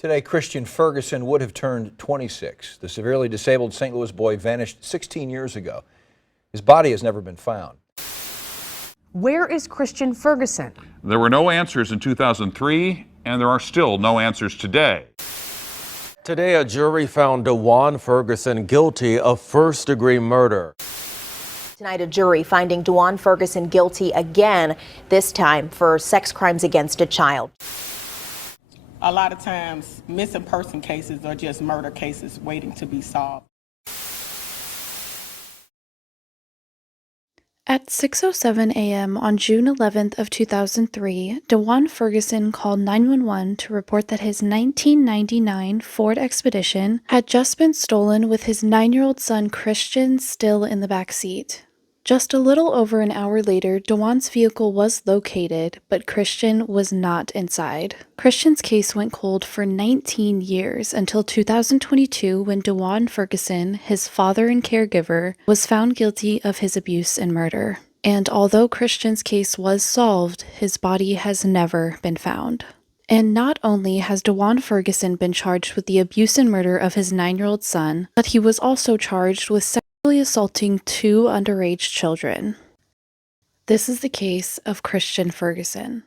Today, Christian Ferguson would have turned 26. The severely disabled St. Louis boy vanished 16 years ago. His body has never been found. Where is Christian Ferguson? There were no answers in 2003, and there are still no answers today. Today, a jury found Dawan Ferguson guilty of first-degree murder. Tonight, a jury finding Dawan Ferguson guilty again, this time for sex crimes against a child. A lot of times, missing person cases are just murder cases waiting to be solved. At 6:07 a.m. on June 11th of 2003, Dawan Ferguson called 911 to report that his 1999 Ford Expedition had just been stolen with his 9-year-old son Christian still in the back seat. Just a little over an hour later, Dawan's vehicle was located, but Christian was not inside. Christian's case went cold for 19 years until 2022 when Dawan Ferguson, his father and caregiver, was found guilty of his abuse and murder. And although Christian's case was solved, his body has never been found. And not only has Dawan Ferguson been charged with the abuse and murder of his 9-year-old son, but he was also charged with sexually assaulting 2 underage children. This is the case of Christian Ferguson.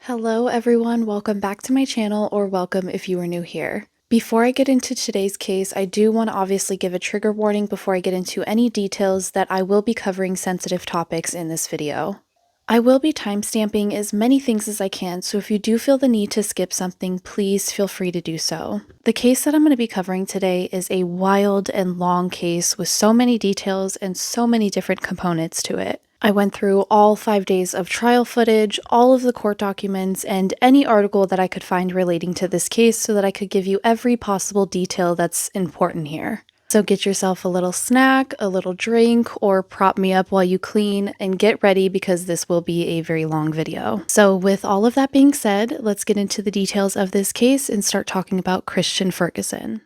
Hello everyone, welcome back to my channel, or welcome if you are new here. Before I get into today's case, I do want to obviously give a trigger warning before I get into any details that I will be covering sensitive topics in this video. I will be timestamping as many things as I can, so if you do feel the need to skip something, please feel free to do so. The case that I'm going to be covering today is a wild and long case with so many details and so many different components to it. I went through all 5 days of trial footage, all of the court documents, and any article that I could find relating to this case so that I could give you every possible detail that's important here. So get yourself a little snack, a little drink, or prop me up while you clean, and get ready because this will be a very long video. So with all of that being said, let's get into the details of this case and start talking about Christian Ferguson.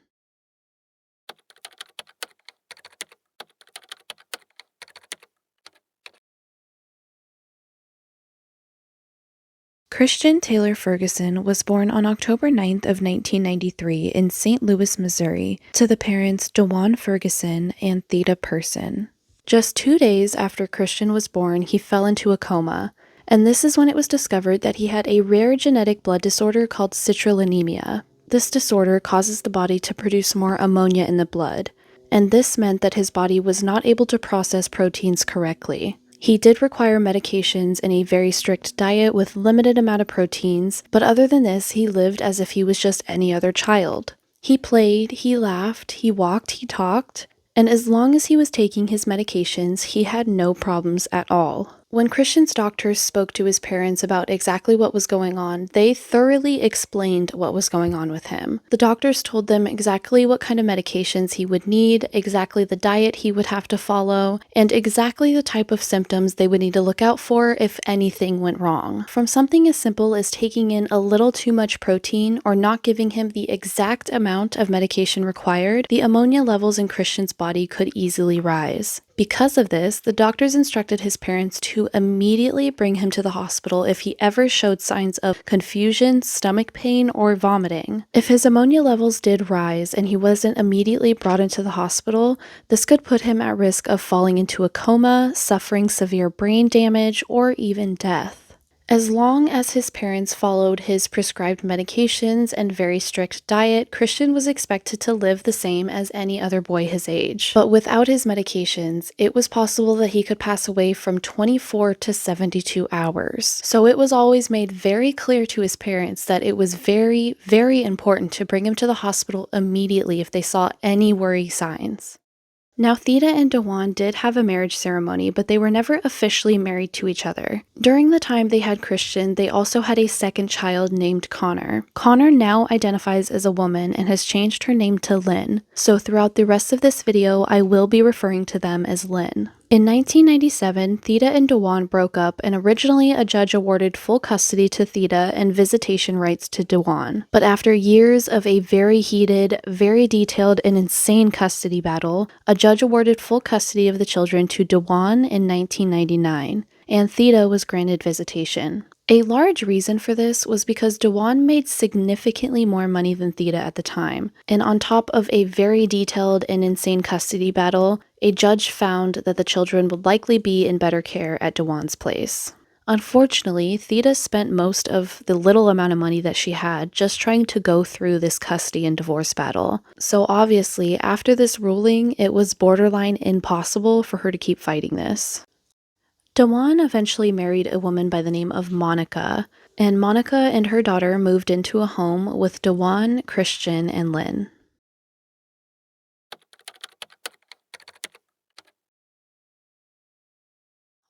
Christian Taylor Ferguson was born on October 9th of 1993 in St. Louis, Missouri, to the parents Dawan Ferguson and Theda Person. Just 2 days after Christian was born, he fell into a coma, and this is when it was discovered that he had a rare genetic blood disorder called citrullinemia. This disorder causes the body to produce more ammonia in the blood, and this meant that his body was not able to process proteins correctly. He did require medications and a very strict diet with limited amount of proteins, but other than this, he lived as if he was just any other child. He played, he laughed, he walked, he talked, and as long as he was taking his medications, he had no problems at all. When Christian's doctors spoke to his parents about exactly what was going on, they thoroughly explained what was going on with him. The doctors told them exactly what kind of medications he would need, exactly the diet he would have to follow, and exactly the type of symptoms they would need to look out for if anything went wrong. From something as simple as taking in a little too much protein or not giving him the exact amount of medication required, the ammonia levels in Christian's body could easily rise. Because of this, the doctors instructed his parents to immediately bring him to the hospital if he ever showed signs of confusion, stomach pain, or vomiting. If his ammonia levels did rise and he wasn't immediately brought into the hospital, this could put him at risk of falling into a coma, suffering severe brain damage, or even death. As long as his parents followed his prescribed medications and very strict diet, Christian was expected to live the same as any other boy his age. But without his medications, it was possible that he could pass away from 24 to 72 hours. So it was always made very clear to his parents that it was very, very important to bring him to the hospital immediately if they saw any worry signs. Now, Theda and Dawan did have a marriage ceremony, but they were never officially married to each other. During the time they had Christian, they also had a second child named Connor. Connor now identifies as a woman and has changed her name to Lynn, so throughout the rest of this video, I will be referring to them as Lynn. In 1997, Theda and Dawan broke up, and originally a judge awarded full custody to Theda and visitation rights to Dawan. But after years of a very heated, very detailed, and insane custody battle, a judge awarded full custody of the children to Dawan in 1999, and Theda was granted visitation. A large reason for this was because Dawan made significantly more money than Theda at the time, and on top of a very detailed and insane custody battle, a judge found that the children would likely be in better care at Dawan's place. Unfortunately, Theda spent most of the little amount of money that she had just trying to go through this custody and divorce battle. So obviously, after this ruling, it was borderline impossible for her to keep fighting this. Dawan eventually married a woman by the name of Monica, and Monica and her daughter moved into a home with Dawan, Christian, and Lynn.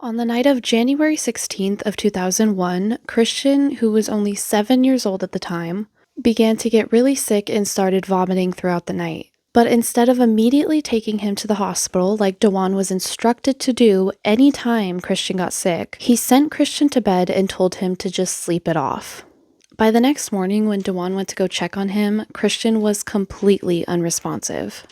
On the night of January 16th of 2001, Christian, who was only 7 years old at the time, began to get really sick and started vomiting throughout the night. But instead of immediately taking him to the hospital like Dawan was instructed to do any time Christian got sick, he sent Christian to bed and told him to just sleep it off. By the next morning when Dawan went to go check on him, Christian was completely unresponsive.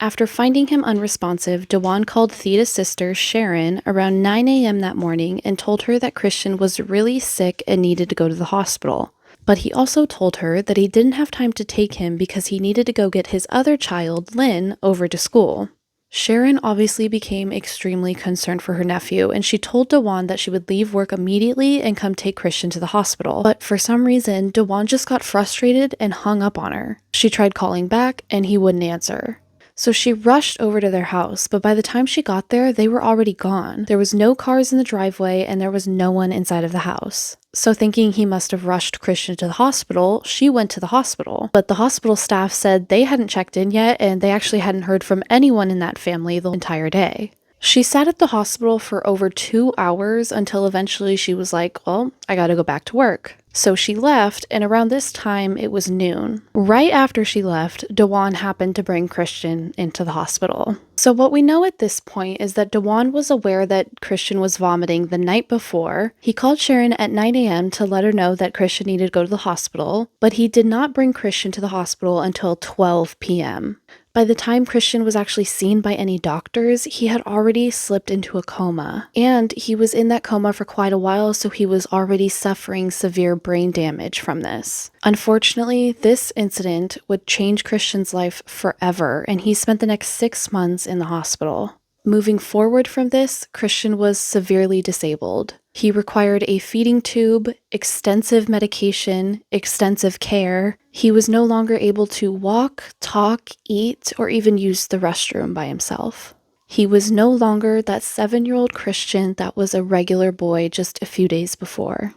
After finding him unresponsive, Dawan called Theda's sister, Sheree, around 9 a.m. that morning and told her that Christian was really sick and needed to go to the hospital. But he also told her that he didn't have time to take him because he needed to go get his other child, Lynn, over to school. Sheree obviously became extremely concerned for her nephew, and she told Dawan that she would leave work immediately and come take Christian to the hospital. But for some reason, Dawan just got frustrated and hung up on her. She tried calling back, and he wouldn't answer. So she rushed over to their house, but by the time she got there, they were already gone. There was no cars in the driveway, and there was no one inside of the house. So thinking he must have rushed Christian to the hospital, she went to the hospital. But the hospital staff said they hadn't checked in yet, and they actually hadn't heard from anyone in that family the entire day. She sat at the hospital for over 2 hours until eventually she was like, well, I gotta go back to work. So she left, and around this time, it was noon. Right after she left, Dawan happened to bring Christian into the hospital. So what we know at this point is that Dawan was aware that Christian was vomiting the night before. He called Sheree at 9 a.m. to let her know that Christian needed to go to the hospital, but he did not bring Christian to the hospital until 12 p.m. By the time Christian was actually seen by any doctors, he had already slipped into a coma. And he was in that coma for quite a while, so he was already suffering severe brain damage from this. Unfortunately, this incident would change Christian's life forever, and he spent the next 6 months in the hospital. Moving forward from this, Christian was severely disabled. He required a feeding tube, extensive medication, extensive care. He was no longer able to walk, talk, eat, or even use the restroom by himself. He was no longer that 7-year-old Christian that was a regular boy just a few days before.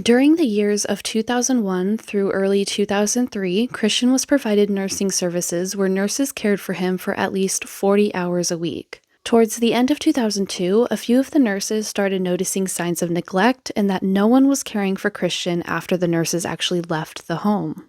During the years of 2001 through early 2003, Christian was provided nursing services where nurses cared for him for at least 40 hours a week. Towards the end of 2002, a few of the nurses started noticing signs of neglect and that no one was caring for Christian after the nurses actually left the home.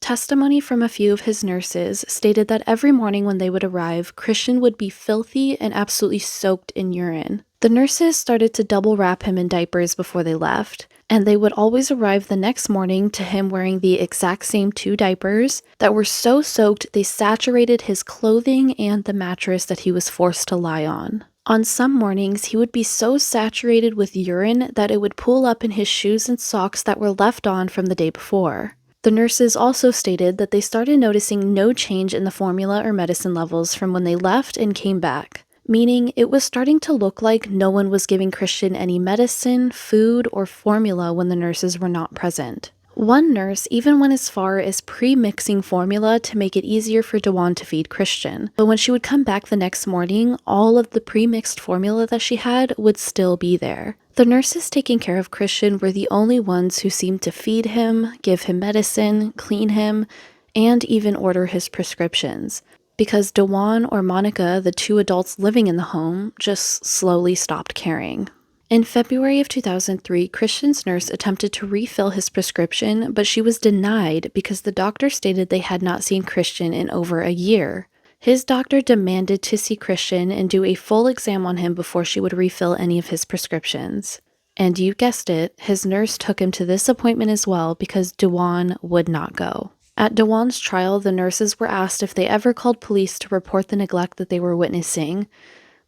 Testimony from a few of his nurses stated that every morning when they would arrive, Christian would be filthy and absolutely soaked in urine. The nurses started to double wrap him in diapers before they left, and they would always arrive the next morning to him wearing the exact same 2 diapers that were so soaked they saturated his clothing and the mattress that he was forced to lie on. On some mornings, he would be so saturated with urine that it would pool up in his shoes and socks that were left on from the day before. The nurses also stated that they started noticing no change in the formula or medicine levels from when they left and came back, meaning it was starting to look like no one was giving Christian any medicine, food, or formula when the nurses were not present. One nurse even went as far as pre-mixing formula to make it easier for Dawan to feed Christian, but when she would come back the next morning, all of the pre-mixed formula that she had would still be there. The nurses taking care of Christian were the only ones who seemed to feed him, give him medicine, clean him, and even order his prescriptions, because Dawan or Monica, the 2 adults living in the home, just slowly stopped caring. In February of 2003, Christian's nurse attempted to refill his prescription, but she was denied because the doctor stated they had not seen Christian in over a year. His doctor demanded to see Christian and do a full exam on him before she would refill any of his prescriptions. And you guessed it, his nurse took him to this appointment as well because Dawan would not go. At Dawan's trial, the nurses were asked if they ever called police to report the neglect that they were witnessing,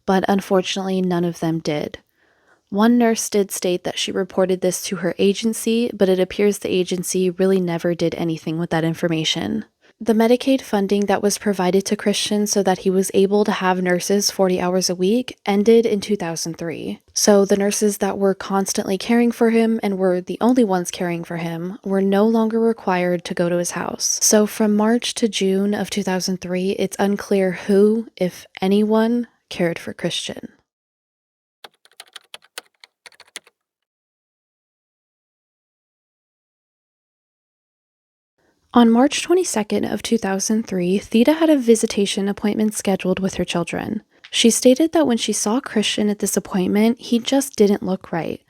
but unfortunately none of them did. One nurse did state that she reported this to her agency, but it appears the agency really never did anything with that information. The Medicaid funding that was provided to Christian so that he was able to have nurses 40 hours a week ended in 2003. So the nurses that were constantly caring for him and were the only ones caring for him were no longer required to go to his house. So from March to June of 2003, it's unclear who, if anyone, cared for Christian. On March 22nd of 2003, Theda had a visitation appointment scheduled with her children. She stated that when she saw Christian at this appointment, he just didn't look right.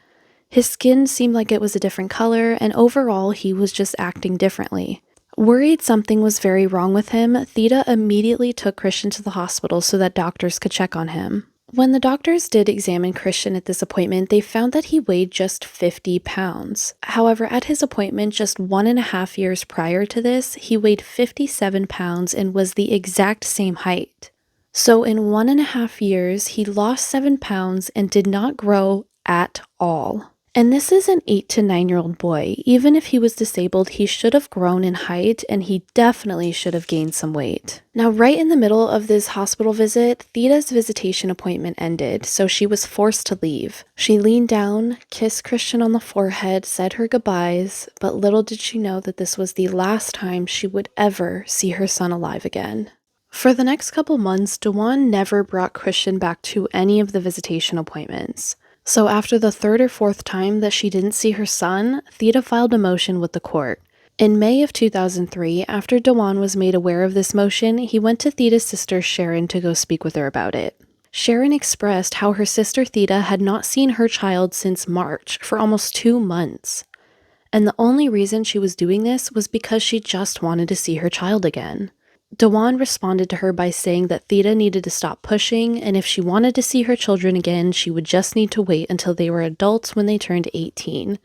His skin seemed like it was a different color, and overall, he was just acting differently. Worried something was very wrong with him, Theda immediately took Christian to the hospital so that doctors could check on him. When the doctors did examine Christian at this appointment, they found that he weighed just 50 pounds. However, at his appointment just 1.5 years prior to this, he weighed 57 pounds and was the exact same height. So in 1.5 years, he lost 7 pounds and did not grow at all. And this is an 8 to 9-year-old boy. Even if he was disabled, he should have grown in height, and he definitely should have gained some weight. Now, right in the middle of this hospital visit, Theda's visitation appointment ended, so she was forced to leave. She leaned down, kissed Christian on the forehead, said her goodbyes, but little did she know that this was the last time she would ever see her son alive again. For the next couple months, Dawan never brought Christian back to any of the visitation appointments. So after the third or fourth time that she didn't see her son, Theda filed a motion with the court. In May of 2003, after Dawan was made aware of this motion, he went to Theda's sister Sharon to go speak with her about it. Sharon expressed how her sister Theda had not seen her child since March, for almost 2 months. And the only reason she was doing this was because she just wanted to see her child again. Dawan responded to her by saying that Theda needed to stop pushing, and if she wanted to see her children again, she would just need to wait until they were adults when they turned 18,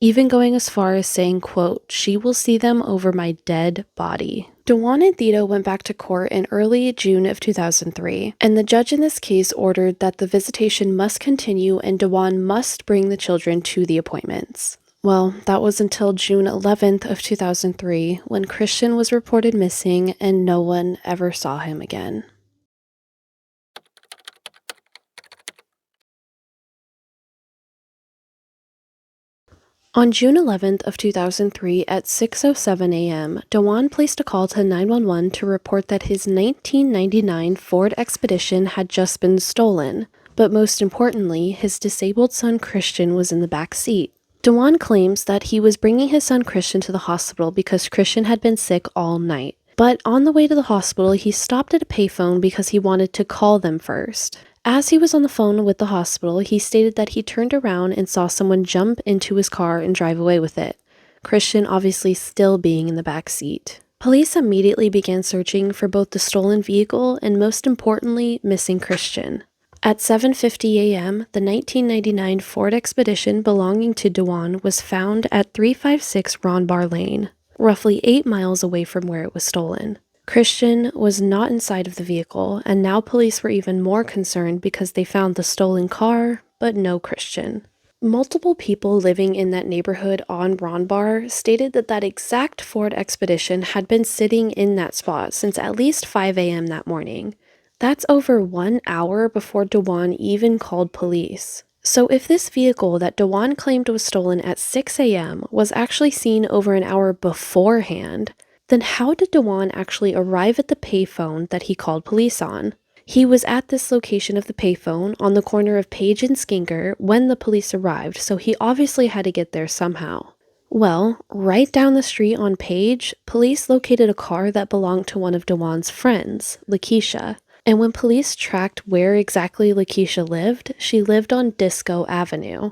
even going as far as saying, quote, "She will see them over my dead body." Dawan and Theda went back to court in early June of 2003, and the judge in this case ordered that the visitation must continue and Dawan must bring the children to the appointments. Well, that was until June 11th of 2003 when Christian was reported missing and no one ever saw him again. On June 11th of 2003 at 6:07 a.m., Dawan placed a call to 911 to report that his 1999 Ford Expedition had just been stolen, but most importantly, his disabled son Christian was in the back seat. Dawan claims that he was bringing his son Christian to the hospital because Christian had been sick all night. But on the way to the hospital, he stopped at a payphone because he wanted to call them first. As he was on the phone with the hospital, he stated that he turned around and saw someone jump into his car and drive away with it, Christian obviously still being in the back seat. Police immediately began searching for both the stolen vehicle and, most importantly, missing Christian. At 7:50 a.m., the 1999 Ford Expedition belonging to Dawan was found at 356 Ronbar Lane, roughly 8 miles away from where it was stolen. Christian was not inside of the vehicle, and now police were even more concerned because they found the stolen car, but no Christian. Multiple people living in that neighborhood on Ronbar stated that that exact Ford Expedition had been sitting in that spot since at least 5 a.m. that morning. That's over 1 hour before Dawan even called police. So if this vehicle that Dawan claimed was stolen at 6 a.m. was actually seen over an hour beforehand, then how did Dawan actually arrive at the payphone that he called police on? He was at this location of the payphone on the corner of Page and Skinker when the police arrived, so he obviously had to get there somehow. Well, right down the street on Page, police located a car that belonged to one of Dawan's friends, Lakeisha. And when police tracked where exactly Lakeisha lived, she lived on Disco Avenue,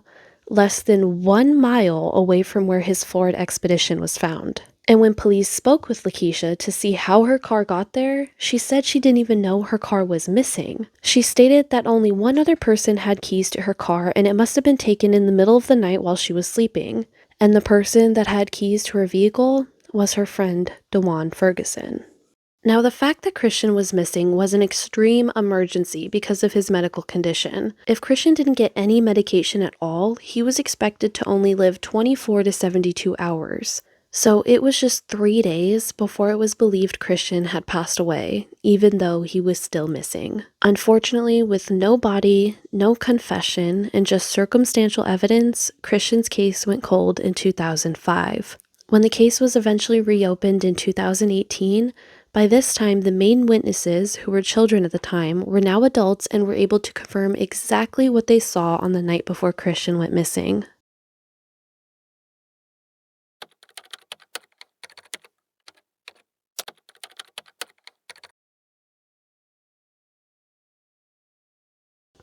less than 1 mile away from where his Ford Expedition was found. And when police spoke with Lakeisha to see how her car got there, she said she didn't even know her car was missing. She stated that only one other person had keys to her car and it must have been taken in the middle of the night while she was sleeping. And the person that had keys to her vehicle was her friend, Dawan Ferguson. Now, the fact that Christian was missing was an extreme emergency because of his medical condition. If Christian didn't get any medication at all, he was expected to only live 24 to 72 hours. So it was just 3 days before it was believed Christian had passed away, even though he was still missing. Unfortunately, with no body, no confession, and just circumstantial evidence, Christian's case went cold in 2005. When the case was eventually reopened in 2018, by this time the main witnesses, who were children at the time, were now adults and were able to confirm exactly what they saw on the night before Christian went missing.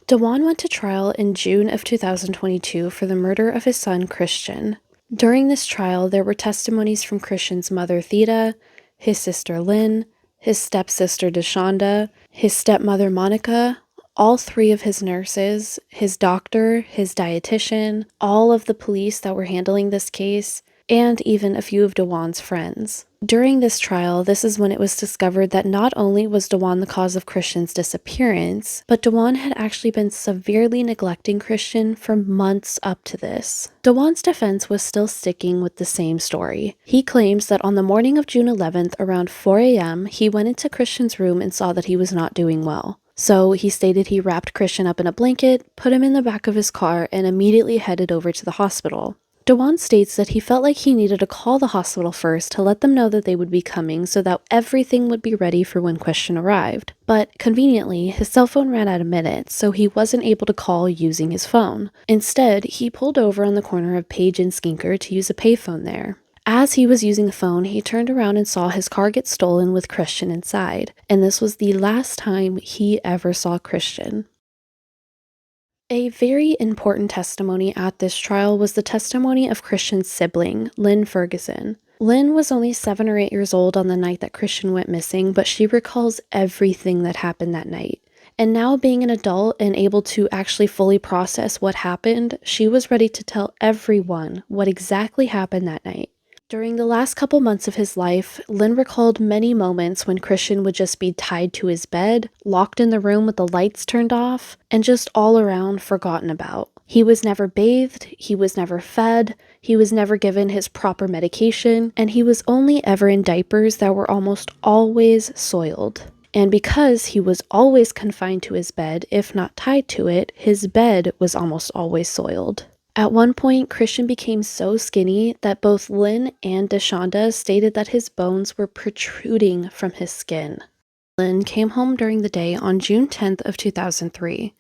Dawan went to trial in June of 2022 for the murder of his son, Christian. During this trial, there were testimonies from Christian's mother, Theda, his sister, Lynn, his stepsister, Deshonda, his stepmother, Monica, all 3 of his nurses, his doctor, his dietitian, all of the police that were handling this case, and even a few of Dawan's friends. During this trial, this is when it was discovered that not only was Dawan the cause of Christian's disappearance, but Dawan had actually been severely neglecting Christian for months up to this. Dawan's defense was still sticking with the same story. He claims that on the morning of June 11th, around 4 a.m., he went into Christian's room and saw that he was not doing well. So he stated he wrapped Christian up in a blanket, put him in the back of his car, and immediately headed over to the hospital. Dawan states that he felt like he needed to call the hospital first to let them know that they would be coming so that everything would be ready for when Christian arrived. But conveniently, his cell phone ran out of minutes, so he wasn't able to call using his phone. Instead, he pulled over on the corner of Page and Skinker to use a payphone there. As he was using the phone, he turned around and saw his car get stolen with Christian inside, and this was the last time he ever saw Christian. A very important testimony at this trial was the testimony of Christian's sibling, Lynn Ferguson. Lynn was only 7 or 8 years old on the night that Christian went missing, but she recalls everything that happened that night. And now being an adult and able to actually fully process what happened, she was ready to tell everyone what exactly happened that night. During the last couple months of his life, Lynn recalled many moments when Christian would just be tied to his bed, locked in the room with the lights turned off, and just all around forgotten about. He was never bathed, he was never fed, he was never given his proper medication, and he was only ever in diapers that were almost always soiled. And because he was always confined to his bed, if not tied to it, his bed was almost always soiled. At one point, Christian became so skinny that both Lynn and Deshonda stated that his bones were protruding from his skin. Lynn came home during the day on June 10th of 2003.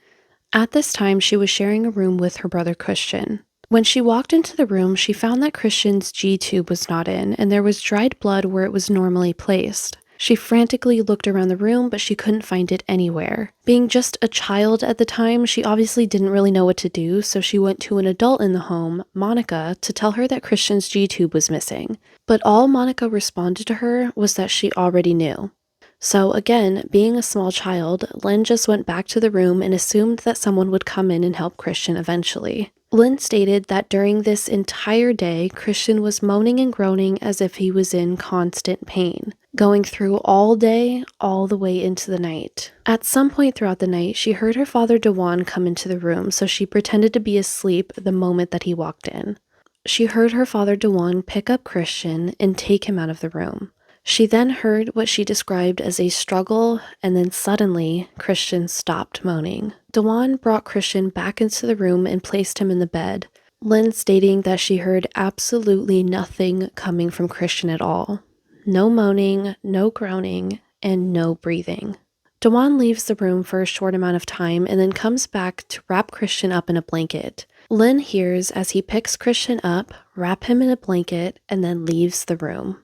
At this time, she was sharing a room with her brother Christian. When she walked into the room, she found that Christian's G-tube was not in, and there was dried blood where it was normally placed. She frantically looked around the room, but she couldn't find it anywhere. Being just a child at the time, she obviously didn't really know what to do, so she went to an adult in the home, Monica, to tell her that Christian's G-tube was missing. But all Monica responded to her was that she already knew. So again, being a small child, Lynn just went back to the room and assumed that someone would come in and help Christian eventually. Lynn stated that during this entire day, Christian was moaning and groaning as if he was in constant pain, going through all day, all the way into the night. At some point throughout the night, she heard her father Dawan come into the room, so she pretended to be asleep the moment that he walked in. She heard her father Dawan pick up Christian and take him out of the room. She then heard what she described as a struggle, and then suddenly, Christian stopped moaning. Dawan brought Christian back into the room and placed him in the bed, Lynn stating that she heard absolutely nothing coming from Christian at all. No moaning, no groaning, and no breathing. Dawan leaves the room for a short amount of time and then comes back to wrap Christian up in a blanket. Lynn hears as he picks Christian up, wrap him in a blanket, and then leaves the room.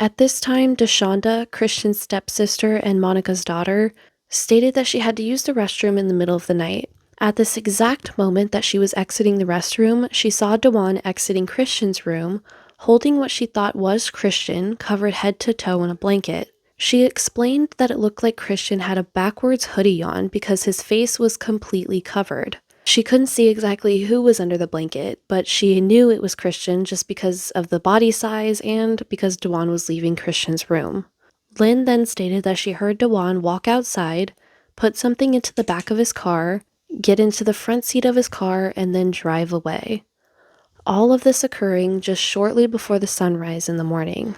At this time, Deshonda, Christian's stepsister and Monica's daughter, stated that she had to use the restroom in the middle of the night. At this exact moment that she was exiting the restroom, she saw Dawan exiting Christian's room, holding what she thought was Christian, covered head to toe in a blanket. She explained that it looked like Christian had a backwards hoodie on because his face was completely covered. She couldn't see exactly who was under the blanket, but she knew it was Christian just because of the body size and because Dawan was leaving Christian's room. Lynn then stated that she heard Dawan walk outside, put something into the back of his car, get into the front seat of his car, and then drive away. All of this occurring just shortly before the sunrise in the morning.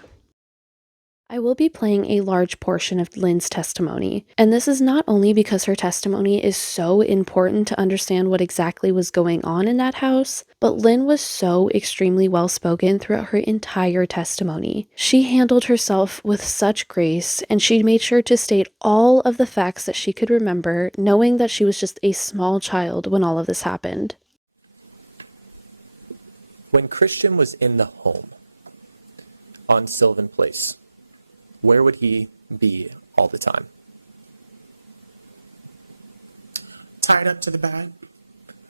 I will be playing a large portion of Lynn's testimony, and this is not only because her testimony is so important to understand what exactly was going on in that house, but Lynn was so extremely well-spoken throughout her entire testimony. She handled herself with such grace, and she made sure to state all of the facts that she could remember, knowing that she was just a small child when all of this happened. When Christian was in the home on Sylvan Place, where would he be all the time? Tied up to the bed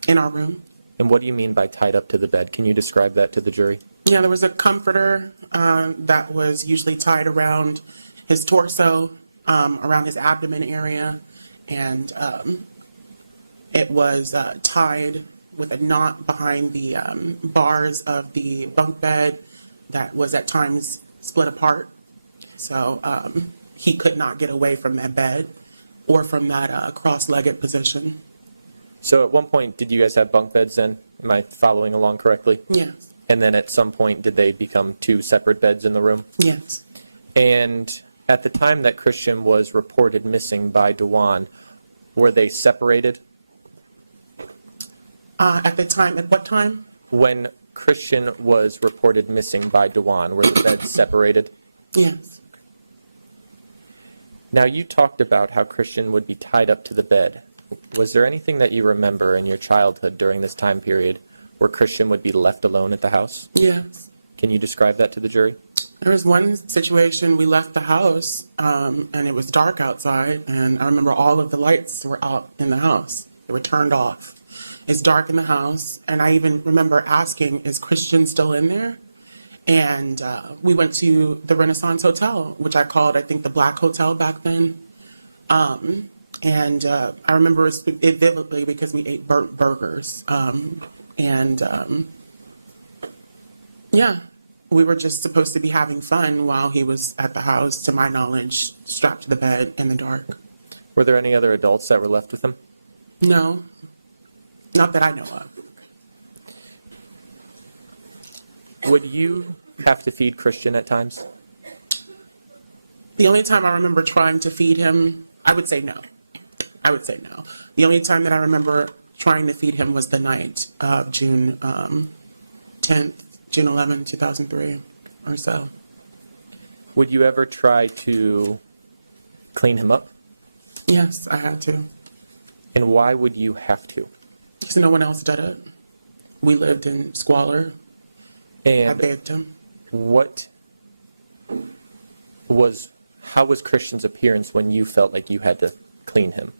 in our room. And what do you mean by tied up to the bed? Can you describe that to the jury? Yeah, there was a comforter that was usually tied around his torso, around his abdomen area, and it was tied with a knot behind the bars of the bunk bed that was at times split apart. So he could not get away from that bed or from that cross-legged position. So at one point, did you guys have bunk beds then? Am I following along correctly? Yes. And then at some point, did they become two separate beds in the room? Yes. And at the time that Christian was reported missing by Dawan, were they separated? At the time, at what time? When Christian was reported missing by Dawan, were the beds separated? Yes. Now, you talked about how Christian would be tied up to the bed. Was there anything that you remember in your childhood during this time period where Christian would be left alone at the house? Yes. Can you describe that to the jury? There was one situation, we left the house, and it was dark outside, and I remember all of the lights were out in the house. They were turned off. It's dark in the house, and I even remember asking, is Christian still in there? And we went to the Renaissance Hotel, which I called, I think, the Black Hotel back then. And I remember it vividly because we ate burnt burgers. Yeah, we were just supposed to be having fun while he was at the house, to my knowledge, strapped to the bed in the dark. Were there any other adults that were left with him? No, not that I know of. Would you have to feed Christian at times? The only time I remember trying to feed him, I would say no. I would say no. The only time that I remember trying to feed him was the night of June 10th, June 11, 2003 or so. Would you ever try to clean him up? Yes, I had to. And why would you have to? Because no one else did it. We lived in squalor. I And begged him. how was Christian's appearance when you felt like you had to clean him?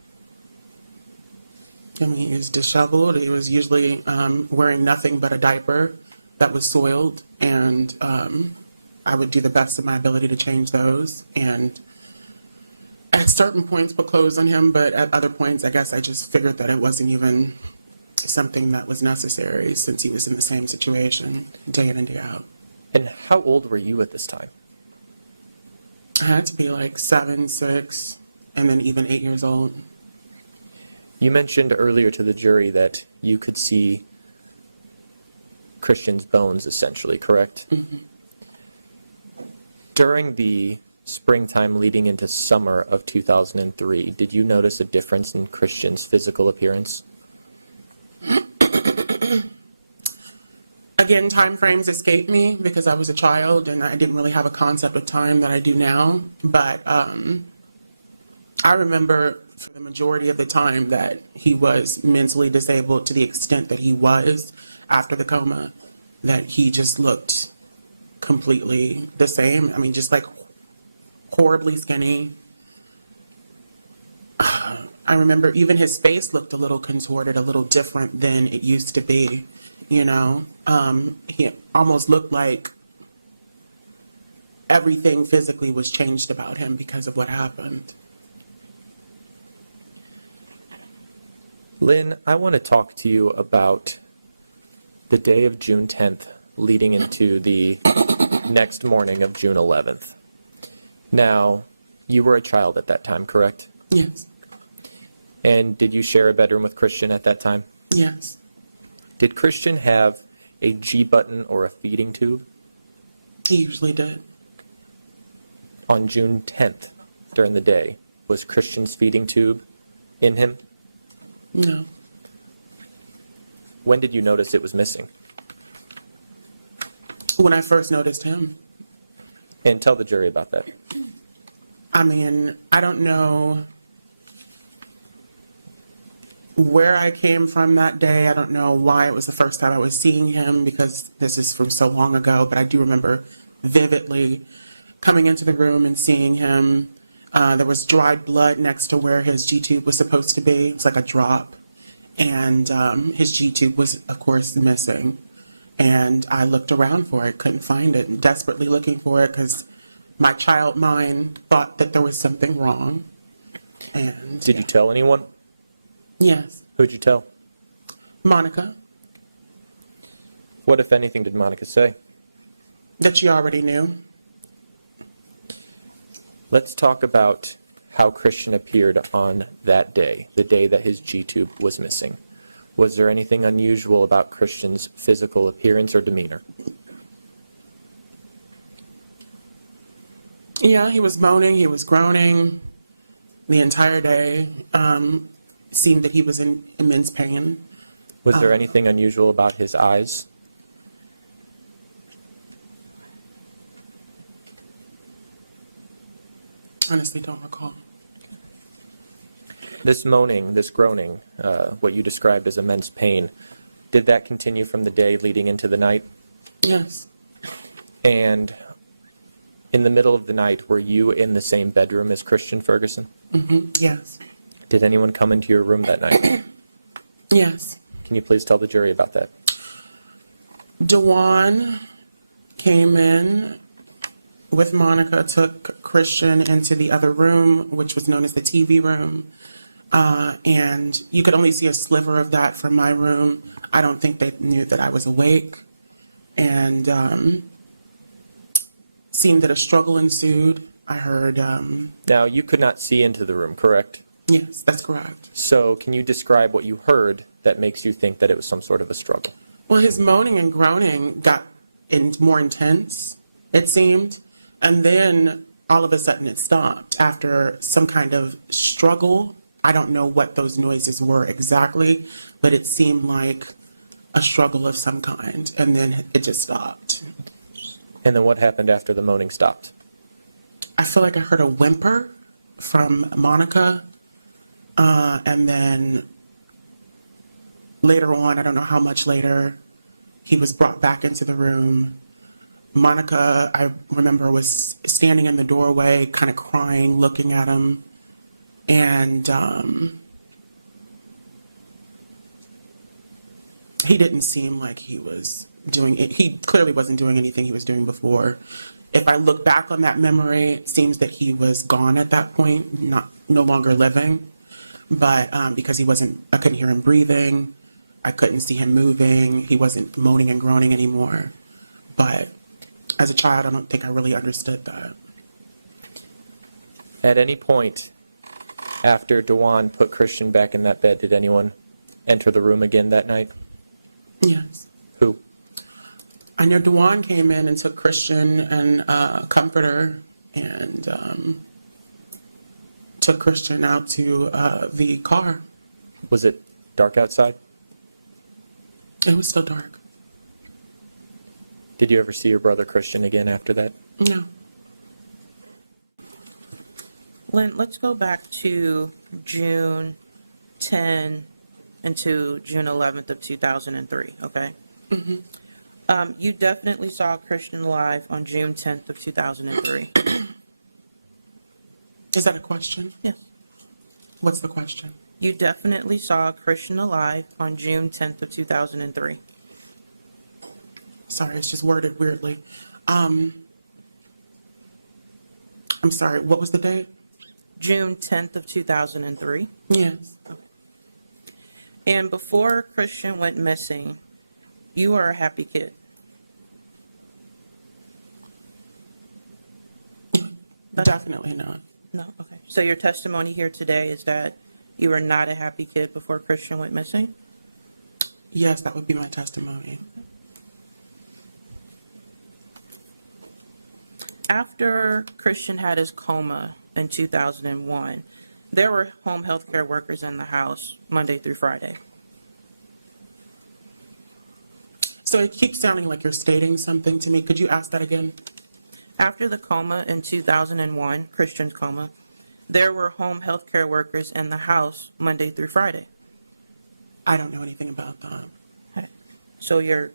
I mean, he was disheveled. He was usually wearing nothing but a diaper that was soiled, and I would do the best of my ability to change those. And at certain points, put clothes on him, but at other points, I guess I just figured that it wasn't even something that was necessary since he was in the same situation day in and day out. And how old were you at this time? I had to be like 7, 6, and then even 8 years old. You mentioned earlier to the jury that you could see Christian's bones, essentially, correct? Mm-hmm. During the springtime leading into summer of 2003, did you notice a difference in Christian's physical appearance? Again, time frames escaped me because I was a child and I didn't really have a concept of time that I do now. But I remember for the majority of the time that he was mentally disabled to the extent that he was after the coma, that he just looked completely the same. I mean, just like horribly skinny. I remember even his face looked a little contorted, a little different than it used to be, you know. He almost looked like everything physically was changed about him because of what happened. Lynn, I want to talk to you about the day of June 10th leading into the next morning of June 11th. Now, you were a child at that time, correct? Yes. And did you share a bedroom with Christian at that time? Yes. Did Christian have a G button or a feeding tube? He usually did. On June 10th, during the day, was Christian's feeding tube in him? No. When did you notice it was missing? When I first noticed him. And tell the jury about that. I mean, I don't know where I came from that day. I don't know why it was the first time I was seeing him, because this is from so long ago, but I do remember vividly coming into the room and seeing him. There was dried blood next to where his G-tube was supposed to be. It was like a drop. And his G-tube was, of course, missing. And I looked around for it, couldn't find it, desperately looking for it because my child mind thought that there was something wrong. And Did you tell anyone? Yes. Who'd you tell? Monica, What, if anything, did Monica say? that she already knew. Let's talk about how Christian appeared on that day, the day that his G-tube was missing. Was there anything unusual about Christian's physical appearance or demeanor? Yeah, he was moaning, he was groaning the entire day. Seemed that he was in immense pain. Was there anything unusual about his eyes? Honestly, don't recall. This moaning, this groaning, what you described as immense pain, did that continue from the day leading into the night? Yes. And in the middle of the night, were you in the same bedroom as Christian Ferguson? Yes. Did anyone come into your room that night? Yes. Can you please tell the jury about that? Dawan came in with Monica, took Christian into the other room, which was known as the TV room. And you could only see a sliver of that from my room. I don't think they knew that I was awake. And seemed that a struggle ensued. I heard, Now, you could not see into the room, correct? yes, that's correct. So can you describe what you heard that makes you think that it was some sort of a struggle? Well, his moaning and groaning got more intense, it seemed. And then all of a sudden it stopped after some kind of struggle. I don't know what those noises were exactly, but it seemed like a struggle of some kind. And then it just stopped. And then what happened after the moaning stopped? I feel like I heard a whimper from Monica. And then later on, I don't know how much later, he was brought back into the room. Monica, I remember, was standing in the doorway, kind of crying, looking at him. And he didn't seem like he was doing it. He clearly wasn't doing anything he was doing before. If I look back on that memory, it seems that he was gone at that point, no longer living. But because I couldn't hear him breathing, I couldn't see him moving. He wasn't moaning and groaning anymore. But as a child, I don't think I really understood that. At any point after Dawan put Christian back in that bed, did anyone enter the room again that night? Yes. Who? I know Dawan came in and took Christian and a comforter and took Christian out to the car. Was it dark outside? It was still dark. Did you ever see your brother Christian again after that? No. Lynn, let's go back to June 10 into June 11th of 2003, okay? You definitely saw Christian live on June 10th of 2003. Is that a question? Yes. What's the question? You definitely saw Christian alive on June 10th of 2003. Sorry, it's just worded weirdly. I'm sorry, what was the date? June 10th of 2003. Yes. And before Christian went missing, you were a happy kid. Definitely not. No? Okay. So your testimony here today is that you were not a happy kid before Christian went missing? Yes, that would be my testimony. After Christian had his coma in 2001, there were home health care workers in the house Monday through Friday. So it keeps sounding like you're stating something to me. Could you ask that again? After the coma in 2001, Christian's coma, there were home health care workers in the house Monday through Friday. I don't know anything about that. Okay. So your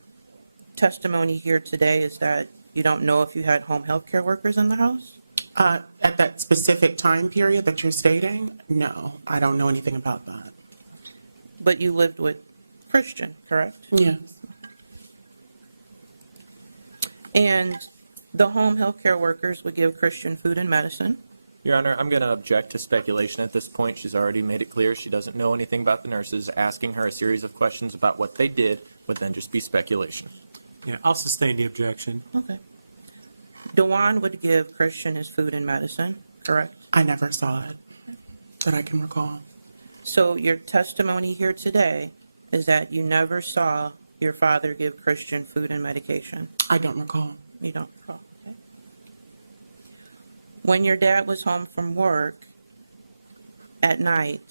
testimony here today is that you don't know if you had home health care workers in the house? At that specific time period that you're stating, no, I don't know anything about that. But you lived with Christian, correct? Yes. And the home health care workers would give Christian food and medicine. Your Honor, I'm going to object to speculation at this point. She's already made it clear she doesn't know anything about the nurses. Asking her a series of questions about what they did would then just be speculation. Yeah, I'll sustain the objection. Okay. Dawan would give Christian his food and medicine, correct? I never saw it that I can recall. So your testimony here today is that you never saw your father give Christian food and medication. I don't recall. You don't recall. Okay. When your dad was home from work at night,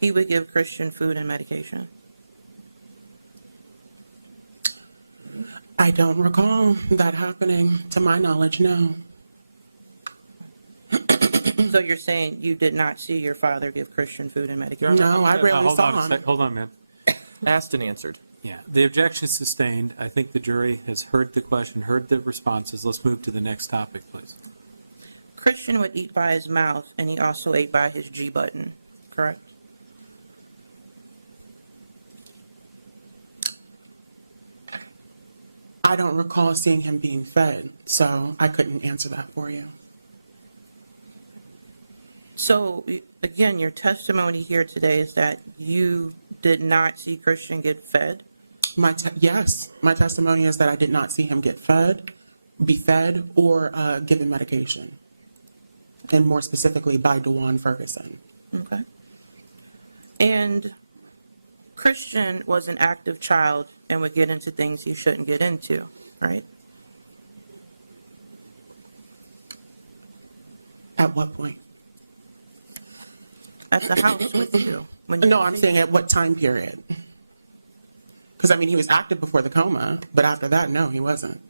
he would give Christian food and medication. I don't recall that happening, to my knowledge, no. So you're saying you did not see your father give Christian food and medication? No, I rarely saw him. Hold on, ma'am. Asked and answered. Yeah, the objection is sustained. I think the jury has heard the question, heard the responses. Let's move to the next topic, please. Christian would eat by his mouth, and he also ate by his G button, correct? I don't recall seeing him being fed, so I couldn't answer that for you. So, again, your testimony here today is that you did not see Christian get fed? Yes, my testimony is that I did not see him be fed, or given medication, and more specifically by Dawan Ferguson. Okay. And Christian was an active child and would get into things he shouldn't get into, right? At what point? At the house with you. No, I'm saying at what time period? Because, I mean, he was active before the coma, but after that, no, he wasn't.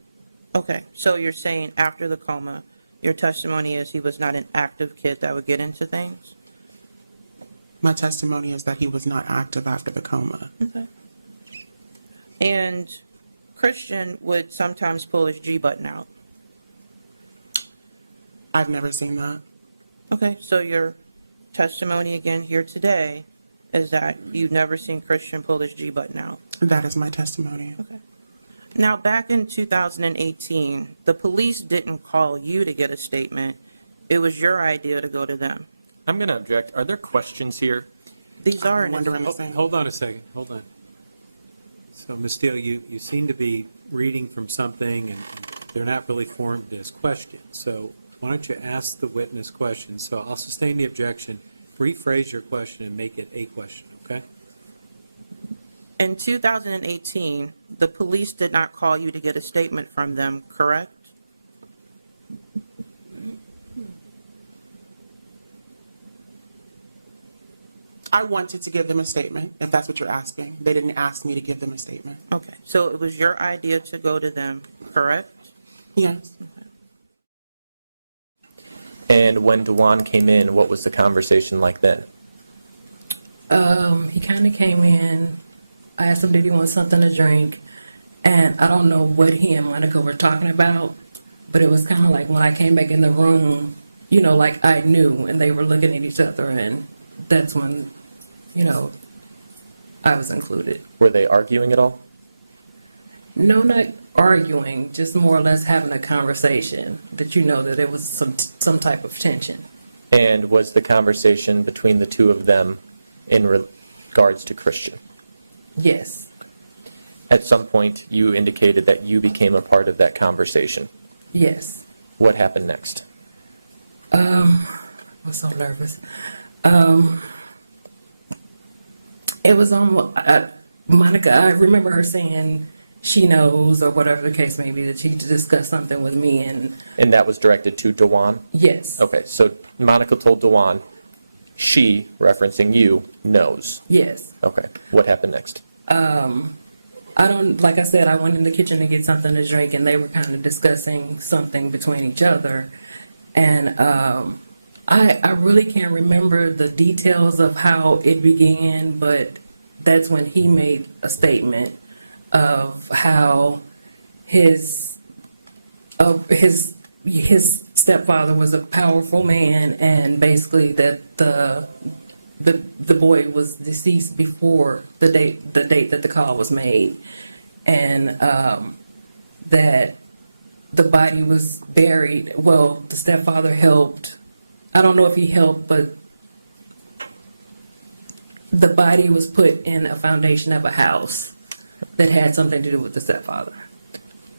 Okay, so you're saying after the coma, your testimony is he was not an active kid that would get into things? My testimony is that he was not active after the coma. Okay. And Christian would sometimes pull his G button out. I've never seen that. Okay, so your testimony again here today is that you've never seen Christian pull his G button out. That is my testimony. Okay. Now, back in 2018, the police didn't call you to get a statement. It was your idea to go to them. I'm going to object. Are there questions here? These are I'm wondering the same. Hold on a second. Hold on. So, Ms. Steele, you seem to be reading from something, and they're not really formed as questions. So why don't you ask the witness questions? So I'll sustain the objection, rephrase your question, and make it a question, okay? In 2018, the police did not call you to get a statement from them, correct? I wanted to give them a statement, if that's what you're asking. They didn't ask me to give them a statement. Okay, so it was your idea to go to them, correct? Yes. And when Dawan came in, what was the conversation like then? He kind of came in. I asked him, did he want something to drink? And I don't know what he and Monica were talking about, but it was kind of like when I came back in the room, you know, like I knew, and they were looking at each other, and that's when, you know, I was included. Were they arguing at all? No, not arguing, just more or less having a conversation, that you know that there was some type of tension. And was the conversation between the two of them in regards to Christian? Yes. At some point, you indicated that you became a part of that conversation. Yes. What happened next? I'm so nervous. It was on Monica. I remember her saying she knows, or whatever the case may be, that she discussed something with me, And that was directed to Dawan? yes, Okay, so Monica told Dawan, she, referencing you, knows. yes. Okay, what happened next? Like I said, I went in the kitchen to get something to drink, and they were kind of discussing something between each other. And I really can't remember the details of how it began, but that's when he made a statement of how his stepfather was a powerful man, and basically that the boy was deceased before the date that the call was made, and that the body was buried. Well, the stepfather helped. I don't know if he helped, but the body was put in a foundation of a house that had something to do with the stepfather.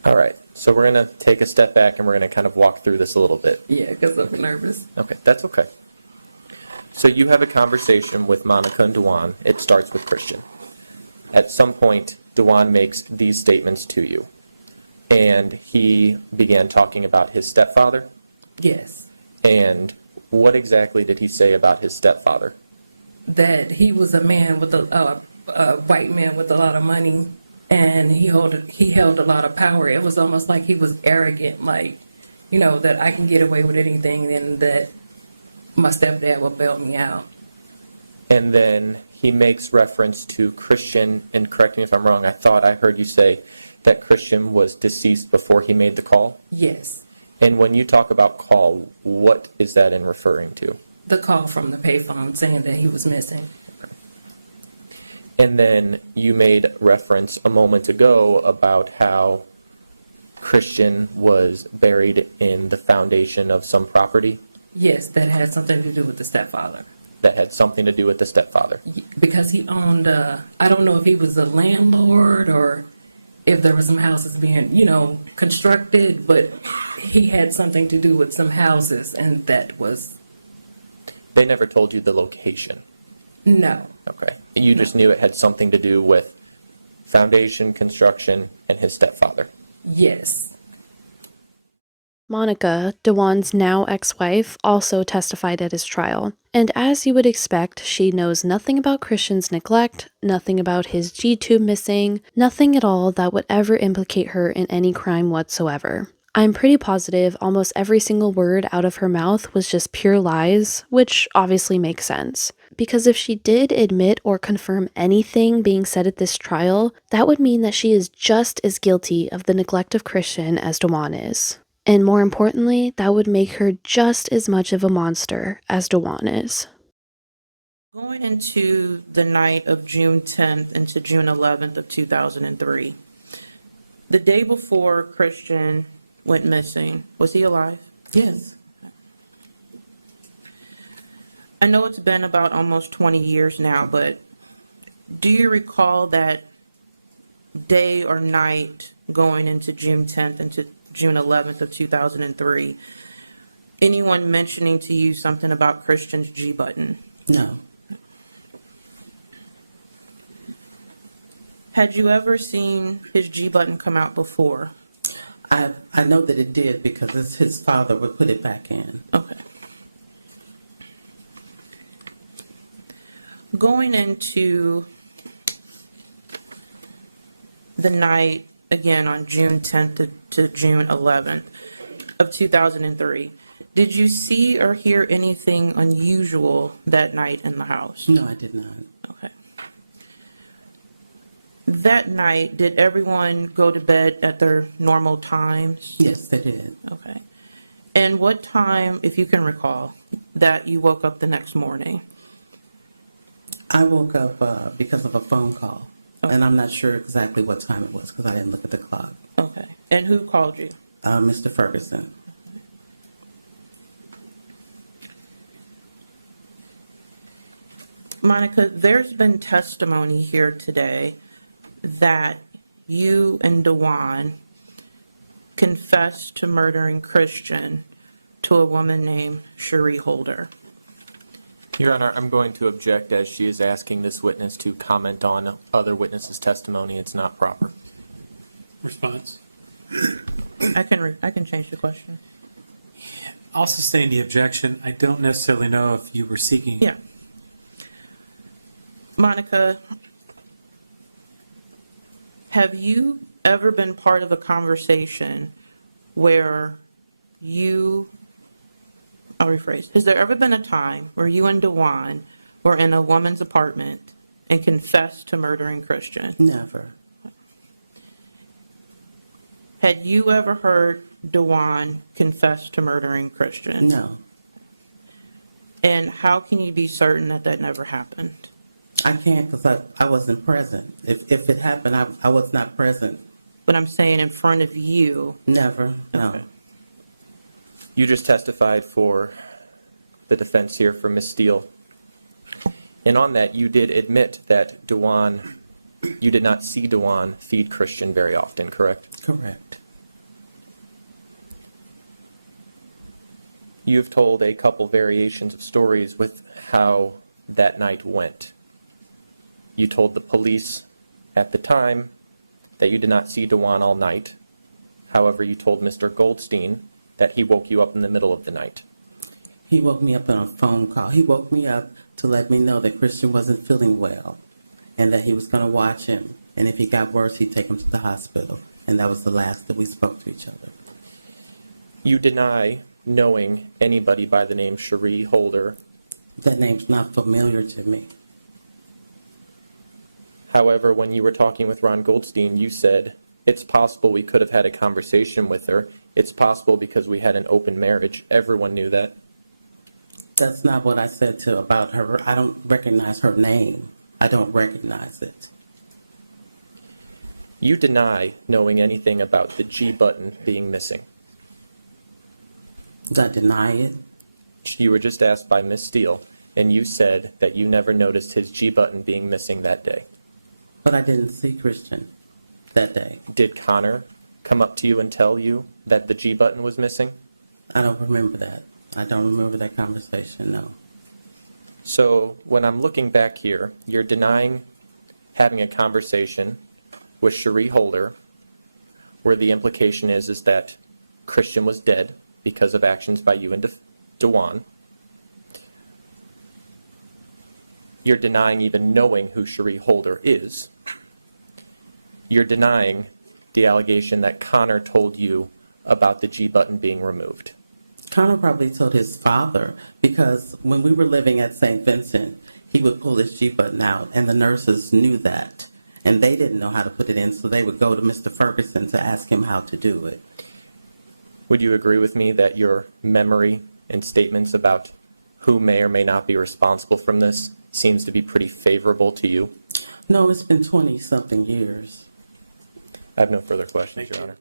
All right, so we're going to take a step back and we're going to kind of walk through this a little bit. Yeah, because I'm nervous. Okay, that's okay. So you have a conversation with Monica and Dawan. It starts with Christian. At some point, Dawan makes these statements to you. And he began talking about his stepfather. Yes. And what exactly did he say about his stepfather? That he was a man with a white man with a lot of money, and he held a lot of power. It was almost like he was arrogant, like, you know, that I can get away with anything, and that my stepdad will bail me out. And then he makes reference to Christian, and correct me if I'm wrong, I thought I heard you say that Christian was deceased before he made the call? Yes. And when you talk about call, what is that in referring to? The call from the payphone saying that he was missing. And then you made reference a moment ago about how Christian was buried in the foundation of some property Yes, that had something to do with the stepfather. that had something to do with the stepfather. Because he owned, I don't know if he was a landlord or if there were some houses being, you know, constructed, but he had something to do with some houses, and that was... They never told you the location. No. Okay. You just knew it had something to do with foundation, construction, and his stepfather. Yes. Monica, Dawan's now ex-wife, also testified at his trial. And as you would expect, she knows nothing about Christian's neglect, nothing about his G-tube missing, nothing at all that would ever implicate her in any crime whatsoever. I'm pretty positive almost every single word out of her mouth was just pure lies, which obviously makes sense. Because if she did admit or confirm anything being said at this trial, that would mean that she is just as guilty of the neglect of Christian as Dawan is. And more importantly, that would make her just as much of a monster as Dawan is. Going into the night of June 10th into June 11th of 2003, the day before Christian went missing, was he alive? Yes. I know it's been about almost 20 years now, but do you recall that day or night going into June 10th into June 11th of 2003, anyone mentioning to you something about Christian's G button? No. Had you ever seen his G button come out before? I know that it did because his father would put it back in. Okay. Going into the night, again, on June 10th to June 11th of 2003, did you see or hear anything unusual that night in the house? No, I did not. Okay. That night, did everyone go to bed at their normal times? Yes, they did. Okay. And what time, if you can recall, that you woke up the next morning? I woke up because of a phone call, and I'm not sure exactly what time it was because I didn't look at the clock. Okay. And who called you? Mr. Ferguson. Monica, there's been testimony here today that you and Dawan confessed to murdering Christian to a woman named Sheree Holder. Your Honor, I'm going to object as she is asking this witness to comment on other witnesses' testimony. It's not proper. Response. I can change the question. I'll sustain the objection. I don't necessarily know if you were seeking. Yeah. Monica, have you ever been part of a conversation where I'll rephrase, has there ever been a time where you and Dawan were in a woman's apartment and confessed to murdering Christian? Never. Had you ever heard Dawan confess to murdering Christian? No. And how can you be certain that that never happened? I can't because I wasn't present. If it happened, I was not present. But I'm saying in front of you. Never, no. Okay. You just testified for the defense here for Ms. Steele. And on that, you did admit that you did not see Dawan feed Christian very often, correct? Correct. You've told a couple variations of stories with how that night went. You told the police at the time that you did not see Dawan all night. However, you told Mr. Goldstein that he woke you up in the middle of the night. He woke me up on a phone call. He woke me up to let me know that Christian wasn't feeling well and that he was going to watch him. And if he got worse, he'd take him to the hospital. And that was the last that we spoke to each other. You deny knowing anybody by the name Sheree Holder. That name's not familiar to me. However, when you were talking with Ron Goldstein, you said, it's possible we could have had a conversation with her. It's possible because we had an open marriage. Everyone knew that. That's not what I said about her. I don't recognize her name. I don't recognize it. You deny knowing anything about the G button being missing. Did I deny it? You were just asked by Ms. Steele, and you said that you never noticed his G button being missing that day. But I didn't see Christian that day. Did Connor come up to you and tell you that the G button was missing? I don't remember that. I don't remember that conversation, no. So when I'm looking back here, you're denying having a conversation with Sheree Holder where the implication is that Christian was dead because of actions by you and Dawan. You're denying even knowing who Sheree Holder is. You're denying the allegation that Connor told you about the G button being removed. Connor probably told his father because when we were living at St. Vincent, he would pull his G button out, and the nurses knew that. And they didn't know how to put it in, so they would go to Mr. Ferguson to ask him how to do it. Would you agree with me that your memory and statements about who may or may not be responsible from this seems to be pretty favorable to you? No, it's been 20-something years. I have no further questions, Your Honor.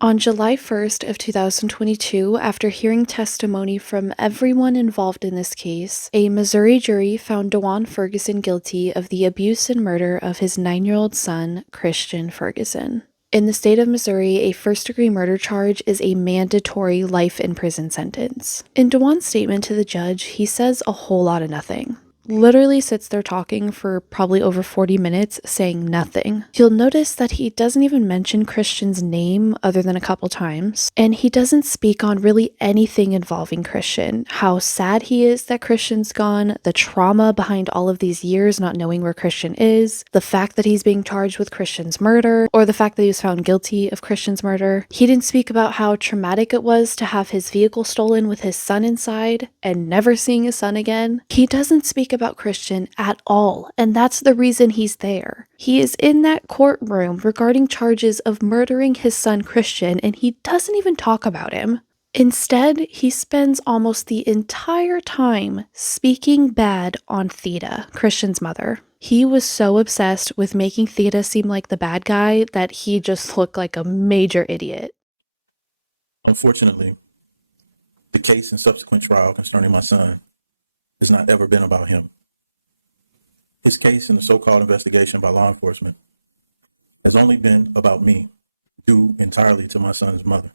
On July 1st of 2022, after hearing testimony from everyone involved in this case, a Missouri jury found Dawan Ferguson guilty of the abuse and murder of his 9-year-old son, Christian Ferguson. In the state of Missouri, a first-degree murder charge is a mandatory life in prison sentence. In Dawan's statement to the judge, he says a whole lot of nothing. Literally sits there talking for probably over 40 minutes saying nothing. You'll notice that he doesn't even mention Christian's name other than a couple times, and he doesn't speak on really anything involving Christian. How sad he is that Christian's gone, the trauma behind all of these years not knowing where Christian is, the fact that he's being charged with Christian's murder, or the fact that he was found guilty of Christian's murder. He didn't speak about how traumatic it was to have his vehicle stolen with his son inside and never seeing his son again. He doesn't speak about Christian at all, and that's the reason he's there. He is in that courtroom regarding charges of murdering his son Christian, and he doesn't even talk about him. Instead, he spends almost the entire time speaking bad on Theda, Christian's mother. He was so obsessed with making Theda seem like the bad guy that he just looked like a major idiot. Unfortunately, the case and subsequent trial concerning my son has not ever been about him. His case and the so-called investigation by law enforcement has only been about me, due entirely to my son's mother.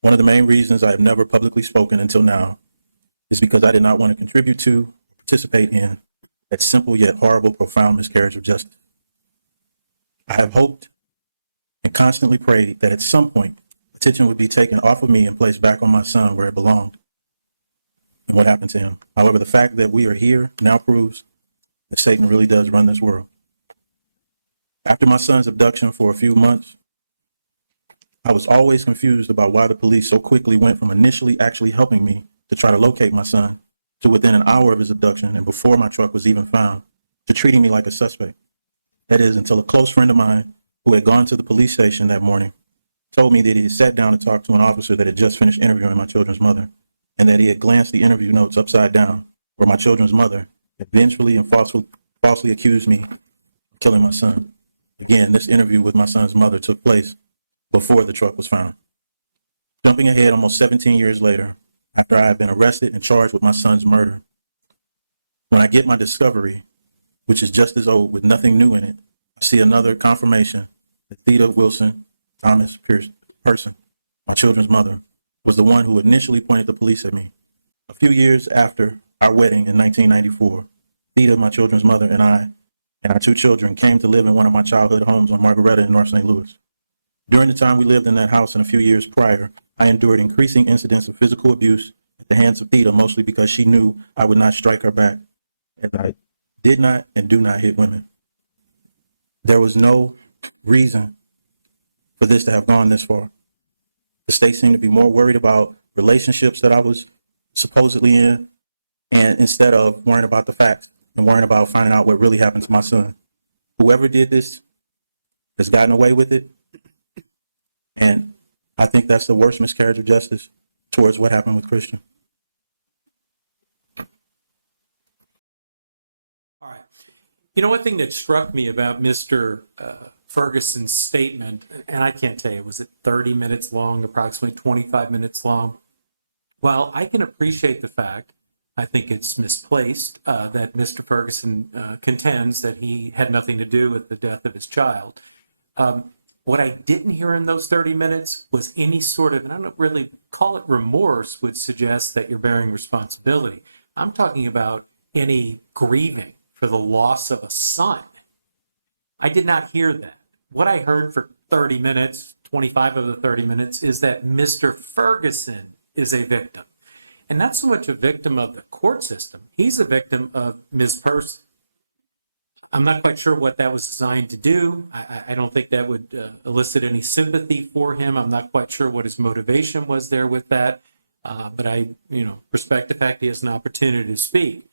One of the main reasons I have never publicly spoken until now is because I did not want to contribute to, participate in, that simple yet horrible, profound miscarriage of justice. I have hoped and constantly prayed that at some point, attention would be taken off of me and placed back on my son where it belonged and what happened to him. However, the fact that we are here now proves that Satan really does run this world. After my son's abduction for a few months, I was always confused about why the police so quickly went from initially actually helping me to try to locate my son to within an hour of his abduction and before my truck was even found, to treating me like a suspect. That is, until a close friend of mine who had gone to the police station that morning told me that he had sat down to talk to an officer that had just finished interviewing my children's mother, and that he had glanced the interview notes upside down where my children's mother had vengefully and falsely accused me of killing my son. Again, this interview with my son's mother took place before the truck was found. Jumping ahead almost 17 years later, after I had been arrested and charged with my son's murder, when I get my discovery, which is just as old with nothing new in it, I see another confirmation that Theda Wilson Thomas Person, my children's mother, was the one who initially pointed the police at me. A few years after our wedding in 1994, Theda, my children's mother, and I and our two children came to live in one of my childhood homes on Margaretta in North St. Louis. During the time we lived in that house and a few years prior, I endured increasing incidents of physical abuse at the hands of Theda, mostly because she knew I would not strike her back, and I did not and do not hit women. There was no reason for this to have gone this far. The state seemed to be more worried about relationships that I was supposedly in, and instead of worrying about the facts and worrying about finding out what really happened to my son. Whoever did this has gotten away with it, and I think that's the worst miscarriage of justice towards what happened with Christian. All right. You know, one thing that struck me about Mr. Ferguson's statement, and I can't tell you, was it 30 minutes long, approximately 25 minutes long? Well, I can appreciate the fact, I think it's misplaced, that Mr. Ferguson contends that he had nothing to do with the death of his child. What I didn't hear in those 30 minutes was any sort of, and I don't really call it remorse, would suggest that you're bearing responsibility. I'm talking about any grieving for the loss of a son. I did not hear that. What I heard for 30 minutes, 25 of the 30 minutes, is that Mr. Ferguson is a victim. And not so much a victim of the court system. He's a victim of Ms. Person. I'm not quite sure what that was designed to do. I don't think that would elicit any sympathy for him. I'm not quite sure what his motivation was there with that. But I, respect the fact he has an opportunity to speak.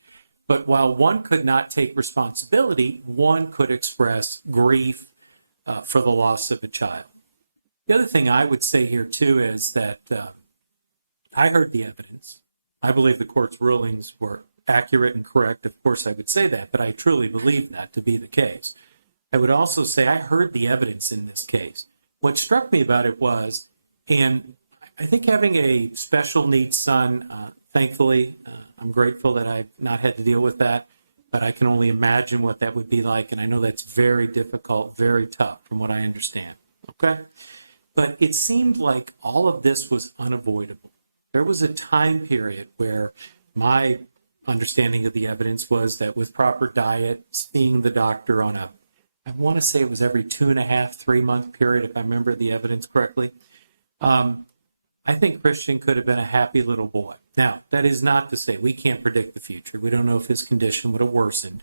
But while one could not take responsibility, one could express grief for the loss of a child. The other thing I would say here, too, is that I heard the evidence. I believe the court's rulings were accurate and correct. Of course, I would say that, but I truly believe that to be the case. I would also say I heard the evidence in this case. What struck me about it was, and I think having a special needs son, thankfully, I'm grateful that I've not had to deal with that, but I can only imagine what that would be like, and I know that's very difficult, very tough from what I understand, okay? But it seemed like all of this was unavoidable. There was a time period where my understanding of the evidence was that with proper diet, seeing the doctor on I want to say it was every 2.5, 3 month period, if I remember the evidence correctly. I think Christian could have been a happy little boy. Now, that is not to say we can't predict the future. We don't know if his condition would have worsened.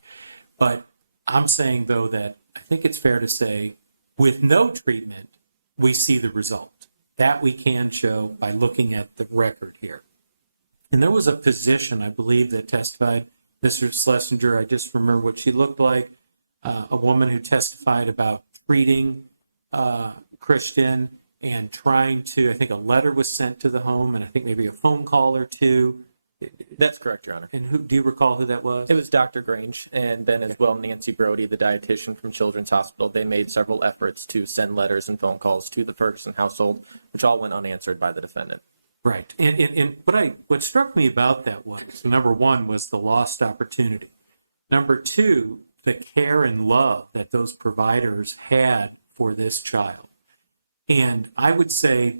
But I'm saying, though, that I think it's fair to say with no treatment, we see the result. That we can show by looking at the record here. And there was a physician, I believe, that testified, Mr. Schlesinger, I just remember what she looked like, a woman who testified about treating Christian and trying to, I think a letter was sent to the home, and I think maybe a phone call or two, That's correct, Your Honor. And who do you recall who that was? It was Dr. Grange and then as well Nancy Brody, the dietitian from Children's Hospital. They made several efforts to send letters and phone calls to the Ferguson household, which all went unanswered by the defendant. Right. And what struck me about that was, number one, was the lost opportunity. Number two, the care and love that those providers had for this child. And I would say,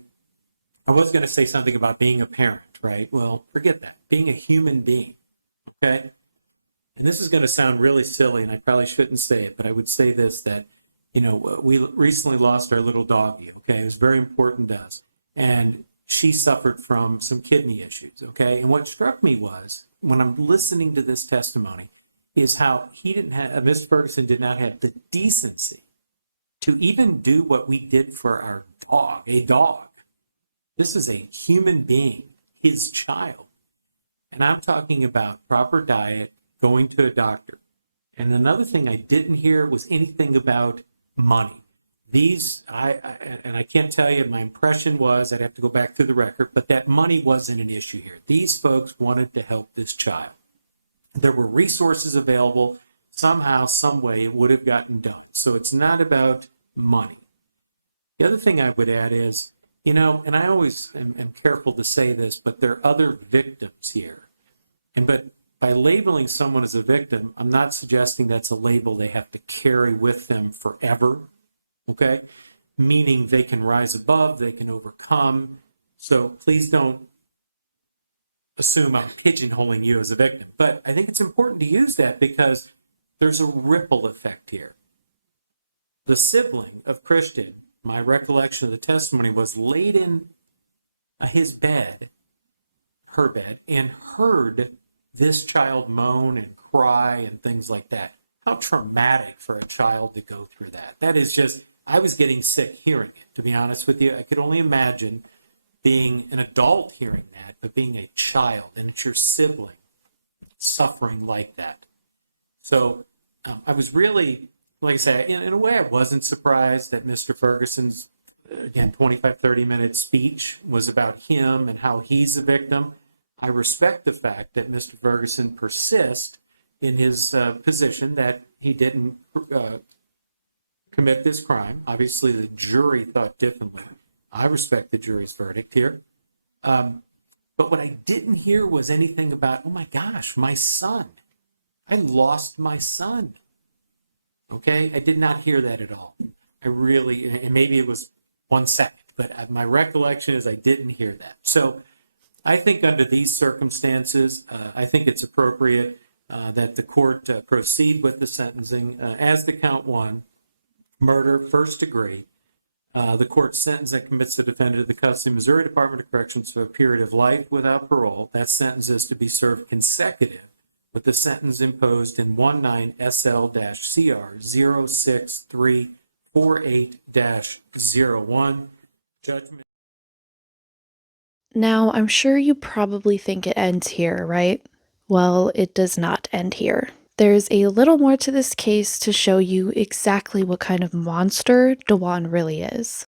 I was going to say something about being a parent, right? Well, forget that. Being a human being, okay? And this is going to sound really silly, and I probably shouldn't say it, but I would say this, that, you know, we recently lost our little doggie, okay? It was very important to us. And she suffered from some kidney issues, okay? And what struck me was, when I'm listening to this testimony, is how he didn't have, Ms. Ferguson did not have the decency to even do what we did for our dog, a dog. This is a human being, his child. And I'm talking about proper diet, going to a doctor. And another thing I didn't hear was anything about money. These, I can't tell you, my impression was, I'd have to go back through the record, but that money wasn't an issue here. These folks wanted to help this child. There were resources available. Somehow, some way, it would have gotten done. So it's not about money. The other thing I would add is, you know, and I always am careful to say this, but there are other victims here. But by labeling someone as a victim, I'm not suggesting that's a label they have to carry with them forever, okay? Meaning they can rise above, they can overcome. So please don't assume I'm pigeonholing you as a victim. But I think it's important to use that because there's a ripple effect here. The sibling of Christian, my recollection of the testimony, was laid in his bed, her bed, and heard this child moan and cry and things like that. How traumatic for a child to go through that. That is just, I was getting sick hearing it, to be honest with you. I could only imagine being an adult hearing that, but being a child, and it's your sibling suffering like that. So I was really, like I say, in a way I wasn't surprised that Mr. Ferguson's, again, 25, 30-minute speech was about him and how he's a victim. I respect the fact that Mr. Ferguson persists in his position that he didn't commit this crime. Obviously, the jury thought differently. I respect the jury's verdict here. But what I didn't hear was anything about, oh my gosh, my son. I lost my son. Okay? I did not hear that at all. I really, and maybe it was 1 second, but my recollection is I didn't hear that. So I think under these circumstances, I think it's appropriate that the court proceed with the sentencing as to count 1, murder, first degree. The court sentence that commits the defendant to the custody of Missouri Department of Corrections for a period of life without parole. That sentence is to be served consecutive with the sentence imposed in 19SL-CR 06348-01. Judgment. Now, I'm sure you probably think it ends here, right? Well, it does not end here. There's a little more to this case to show you exactly what kind of monster Dawan really is.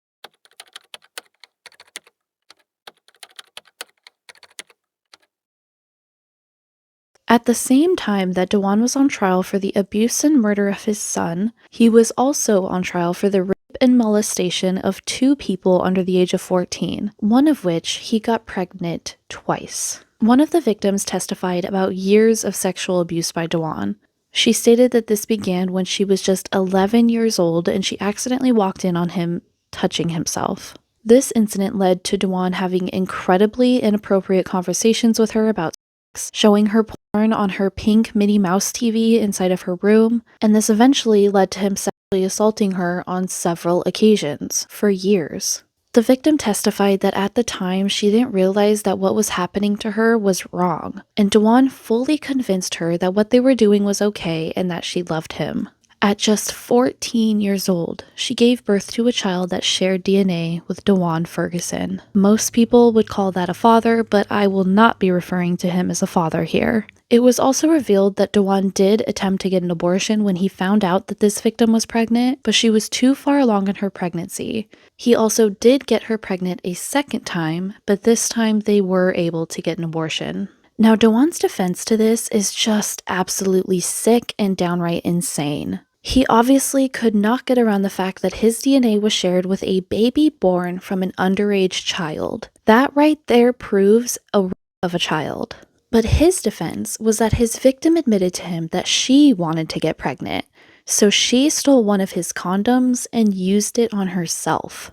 At the same time that Dawan was on trial for the abuse and murder of his son, he was also on trial for the rape and molestation of 2 people under the age of 14, one of which he got pregnant twice. One of the victims testified about years of sexual abuse by Dawan. She stated that this began when she was just 11 years old and she accidentally walked in on him touching himself. This incident led to Dawan having incredibly inappropriate conversations with her about sex, showing her porn on her pink Minnie Mouse TV inside of her room, and this eventually led to him sexually assaulting her on several occasions for years. The victim testified that at the time she didn't realize that what was happening to her was wrong, and Dawan fully convinced her that what they were doing was okay and that she loved him. At just 14 years old, she gave birth to a child that shared DNA with Dawan Ferguson. Most people would call that a father, but I will not be referring to him as a father here. It was also revealed that Dawan did attempt to get an abortion when he found out that this victim was pregnant, but she was too far along in her pregnancy. He also did get her pregnant a second time, but this time they were able to get an abortion. Now, Dawan's defense to this is just absolutely sick and downright insane. He obviously could not get around the fact that his DNA was shared with a baby born from an underage child. That right there proves a rape of a child. But his defense was that his victim admitted to him that she wanted to get pregnant, so she stole one of his condoms and used it on herself.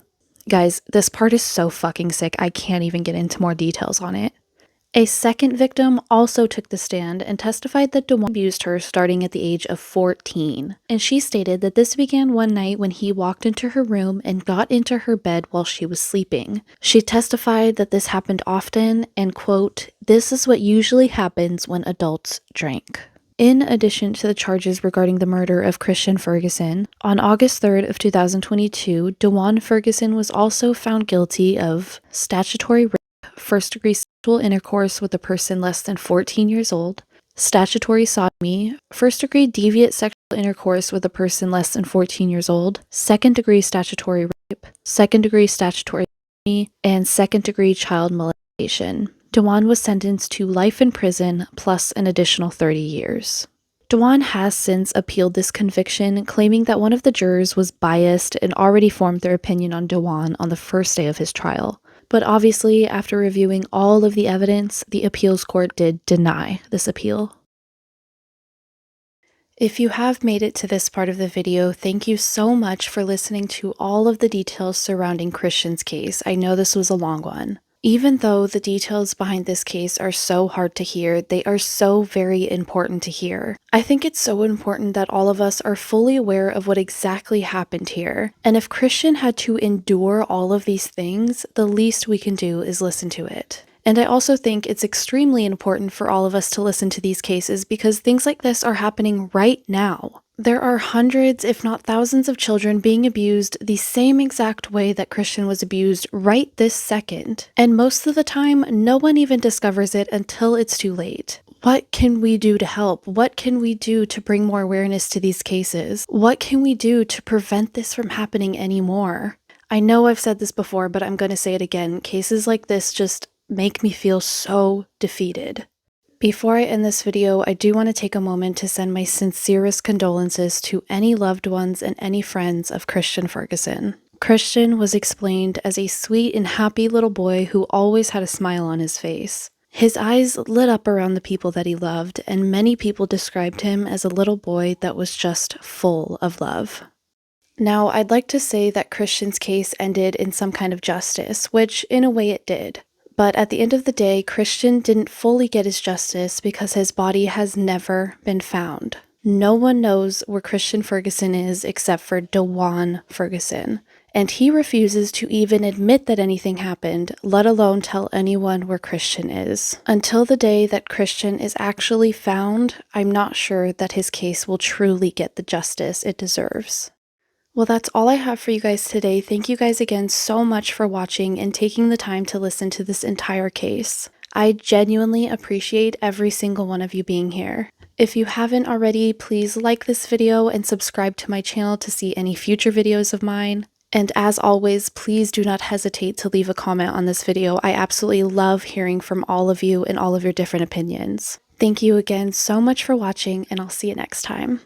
Guys, this part is so fucking sick, I can't even get into more details on it. A second victim also took the stand and testified that Dawan abused her starting at the age of 14. And she stated that this began one night when he walked into her room and got into her bed while she was sleeping. She testified that this happened often and, quote, "This is what usually happens when adults drink." In addition to the charges regarding the murder of Christian Ferguson, on August 3rd of 2022, Dawan Ferguson was also found guilty of statutory rape, first-degree sexual intercourse with a person less than 14 years old, statutory sodomy, first-degree deviant sexual intercourse with a person less than 14 years old, second-degree statutory rape, second-degree statutory sodomy, and second-degree child molestation. Dawan was sentenced to life in prison plus an additional 30 years. Dawan has since appealed this conviction, claiming that one of the jurors was biased and already formed their opinion on Dawan on the first day of his trial. But obviously, after reviewing all of the evidence, the appeals court did deny this appeal. If you have made it to this part of the video, thank you so much for listening to all of the details surrounding Christian's case. I know this was a long one. Even though the details behind this case are so hard to hear, they are so very important to hear. I think it's so important that all of us are fully aware of what exactly happened here. And if Christian had to endure all of these things, the least we can do is listen to it. And I also think it's extremely important for all of us to listen to these cases because things like this are happening right now. There are hundreds, if not thousands, of children being abused the same exact way that Christian was abused right this second. And most of the time, no one even discovers it until it's too late. What can we do to help? What can we do to bring more awareness to these cases? What can we do to prevent this from happening anymore? I know I've said this before, but I'm going to say it again. Cases like this just make me feel so defeated. Before I end this video, I do want to take a moment to send my sincerest condolences to any loved ones and any friends of Christian Ferguson. Christian was explained as a sweet and happy little boy who always had a smile on his face. His eyes lit up around the people that he loved, and many people described him as a little boy that was just full of love. Now, I'd like to say that Christian's case ended in some kind of justice, which in a way it did. But at the end of the day, Christian didn't fully get his justice because his body has never been found. No one knows where Christian Ferguson is except for Dawan Ferguson, and he refuses to even admit that anything happened, let alone tell anyone where Christian is. Until the day that Christian is actually found, I'm not sure that his case will truly get the justice it deserves. Well, that's all I have for you guys today. Thank you guys again so much for watching and taking the time to listen to this entire case. I genuinely appreciate every single one of you being here. If you haven't already, please like this video and subscribe to my channel to see any future videos of mine. And as always, please do not hesitate to leave a comment on this video. I absolutely love hearing from all of you and all of your different opinions. Thank you again so much for watching, and I'll see you next time.